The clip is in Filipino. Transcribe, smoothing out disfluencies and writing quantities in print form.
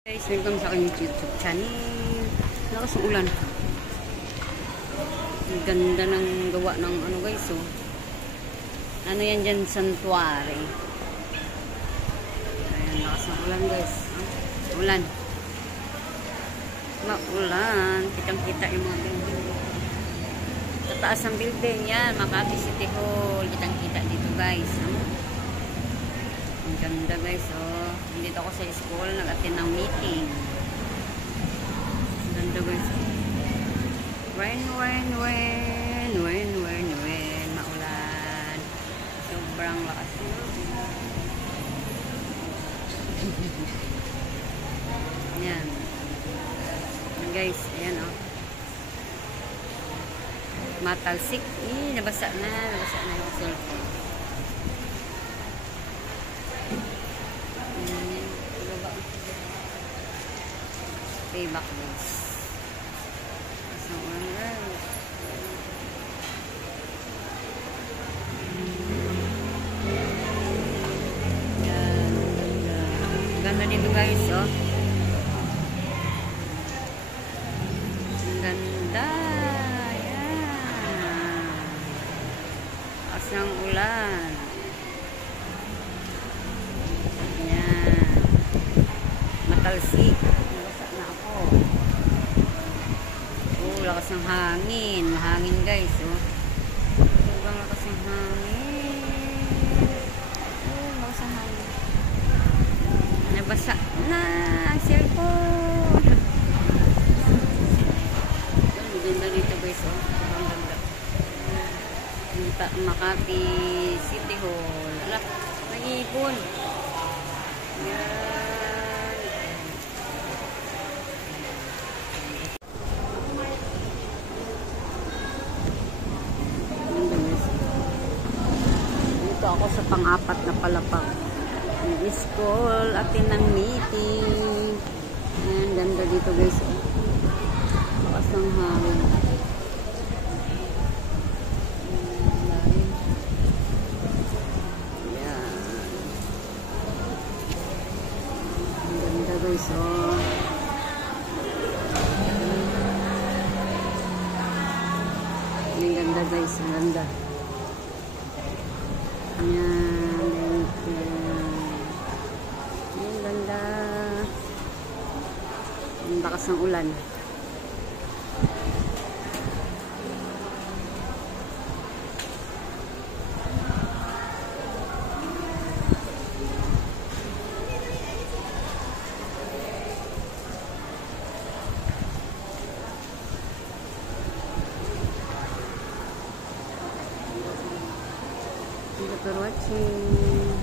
Guys, welcome sa aking YouTube channel. Lakas ng ulan. Ang ganda ng gawa ng ano guys, oh. Ano yan dyan, santuary. Ayan, lakas ng ulan guys. Ulan. Maulan. Kitang-kita yung mga building. Tataas ng building yan. Makati City Hall. Kitang-kita dito guys. Ang ganda guys, oh. Dito ako sa school, nag-attend ng meeting. Ang ganda guys. Rain, maulan. Sobrang lakas. Yan. Yan guys, ayan oh. Matalsik. Nabasa na yung cellphone. Payback guys. So, ganda dito guys, oh. Ang ganda. Yan. As ng ulan. Yan. Matalsik. Lakas ng hangin. Mahangin guys, oh. Sobrang lakas ng hangin. Lakas ng hangin. Nabasa na ang cellphone. Ang ganda dito guys, oh. Ang ganda. Makati City Hall. Ala, nag-iipon. Yan. Ako sa pang-apat na palapag ng school, atin ng meeting. Ayan, ganda dito guys. Lakas ng hangin. Ayan. Ganda guys, oh. Ang ganda guys, ang ganda. Ayan, ang ganda. Ang bakas ng ulan. Thank you for watching.